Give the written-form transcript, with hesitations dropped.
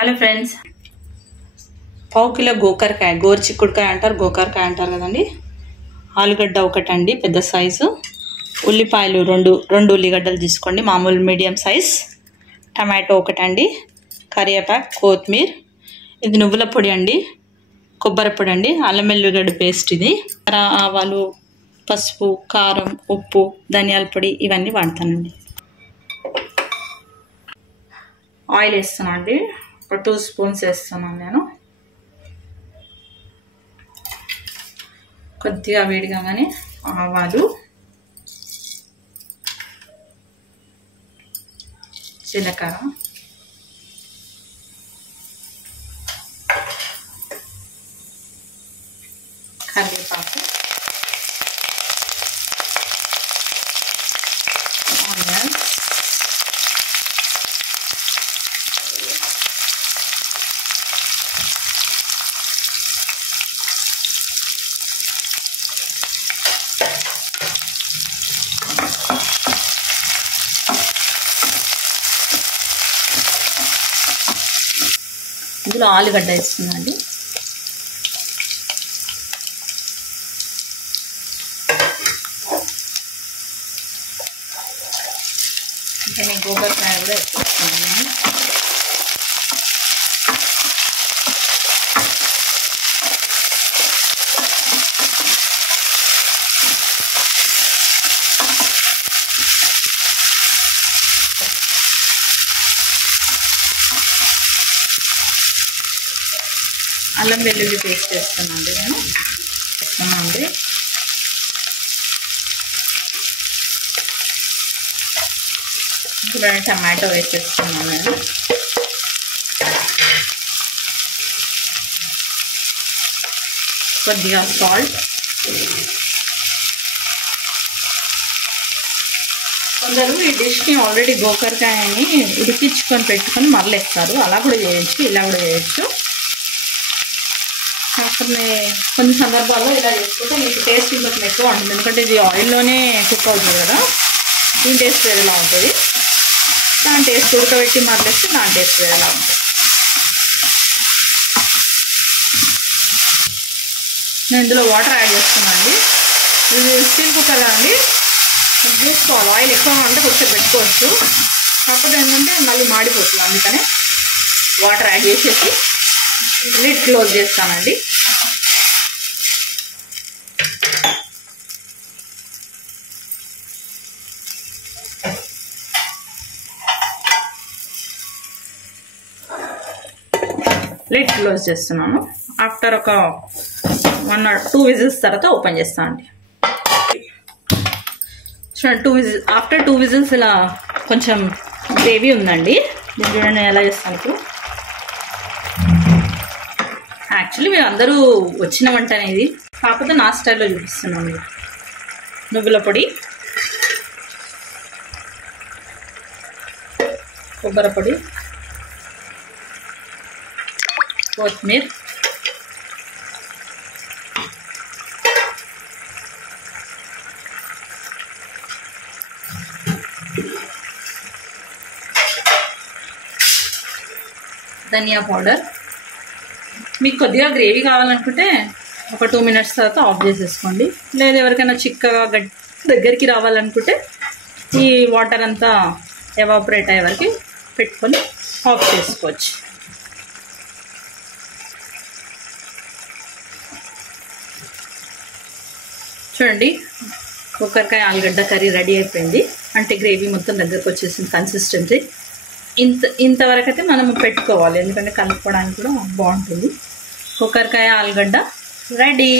Hello friends, పావు kilo గోకరకాయ, గోరుచిక్కుడుకాయ అంటారు, గోకరకాయ అంటారు కదండి. ఆలుగడ్డ ఒకటండి పెద్ద సైజు, ఉల్లిపాయలు రెండు ఉల్లిగడ్డలు తీసుకోండి మామూలు మీడియం సైజ్, టమాటో ఒకటండి, కరివేపాకు, కొత్తిమీర, ఇది నువ్వుల పొడి అండి, కొబ్బరి పొడి అండి, అల్లం వెల్లిగడ్డ పేస్ట్, ఇది ఆవాలు, పసుపు, కారం, ఉప్పు, ధనియాల పొడి ఇవన్నీ వాడతానండి. ఆయిల్ వేస్తాను అండి, ఒక 2 స్పూన్స్ వేస్తున్నాను నేను. కొద్దిగా వేడిగానే ఆవాలు, జీలకర్ర, కరివేపాకు, ఆనియన్, ఇందులో ఆలుగడ్డ వేస్తుందండి. ఇంకా నేను గోకరకాయ కూడా వేస్తున్నాను. అల్లం వెల్లుల్లి పేస్ట్ వేస్తున్నానండి నేను. వేస్తున్నానండి. ఇప్పుడు టమాటో వేసేస్తున్నాను నేను. కొద్దిగా సాల్ట్. కొందరు ఈ డిష్ని ఆల్రెడీ గోకరకాయని ఉడికించుకొని పెట్టుకొని మరలేస్తారు, అలా కూడా చేయొచ్చు, ఇలా కూడా చేయొచ్చు. కాకపోతే కొన్ని సందర్భాల్లో ఇలా చేసుకుంటే మీకు టేస్ట్ ఇంకొంచెం ఎక్కువ ఉంటుంది, ఎందుకంటే ఇది ఆయిల్లోనే కుక్ అవుతుంది కదా. దీని టేస్ట్ వేరేలా ఉంటుంది, దాని టేస్ట్ ఉడకబెట్టి మరలేస్తే దాని టేస్ట్ వేరేలా ఉంటుంది. నేను ఇందులో వాటర్ యాడ్ చేస్తున్నాను అండి. ఇది స్టీల్ కుక్కర్ అండి, చూసుకోవాలి. ఆయిల్ ఎక్కువ అంటే కొంచెం పెట్టుకోవచ్చు, కాకపోతే ఏంటంటే మళ్ళీ మాడిపోతుంది, అందుకనే వాటర్ యాడ్ చేసేసి లిడ్ క్లోజ్ చేస్తానండి. లిడ్ క్లోజ్ చేస్తున్నాను. ఆఫ్టర్ ఒక 1 or 2 విజిల్స్ తర్వాత ఓపెన్ చేస్తానండి. చూడండి, 2 విజిల్స్ ఆఫ్టర్ 2 విజిల్స్ ఇలా కొంచెం గ్రేవీ ఉందండి. దీన్ని చూడండి ఎలా చేస్తాను ఇప్పుడు. యాక్చువల్లీ మీరు అందరూ వచ్చిన వంట అనేది, కాకపోతే నా స్టైల్లో చూపిస్తున్నాను. నువ్వుల పొడి, కొబ్బరి పొడి, కొత్తిమీర, ధనియా పౌడర్. మీకు కొద్దిగా గ్రేవీ కావాలనుకుంటే ఒక 2 minutes తర్వాత ఆఫ్ చేసేసుకోండి. లేదా ఎవరికైనా చిక్కగా దగ్గరికి రావాలనుకుంటే ఈ వాటర్ అంతా ఎవాపరేట్ అయ్యే వరకు పెట్టుకొని ఆఫ్ చేసుకోవచ్చు. చూడండి, గోకరకాయ ఆలుగడ్డ కర్రీ రెడీ అయిపోయింది. అంటే గ్రేవీ మొత్తం దగ్గరకు వచ్చేసింది కన్సిస్టెన్సీ. ఇంతవరకు అయితే మనం పెట్టుకోవాలి, ఎందుకంటే కలుపుకోవడానికి కూడా బాగుంటుంది. గోకరకాయ ఆలుగడ్డ రెడీ.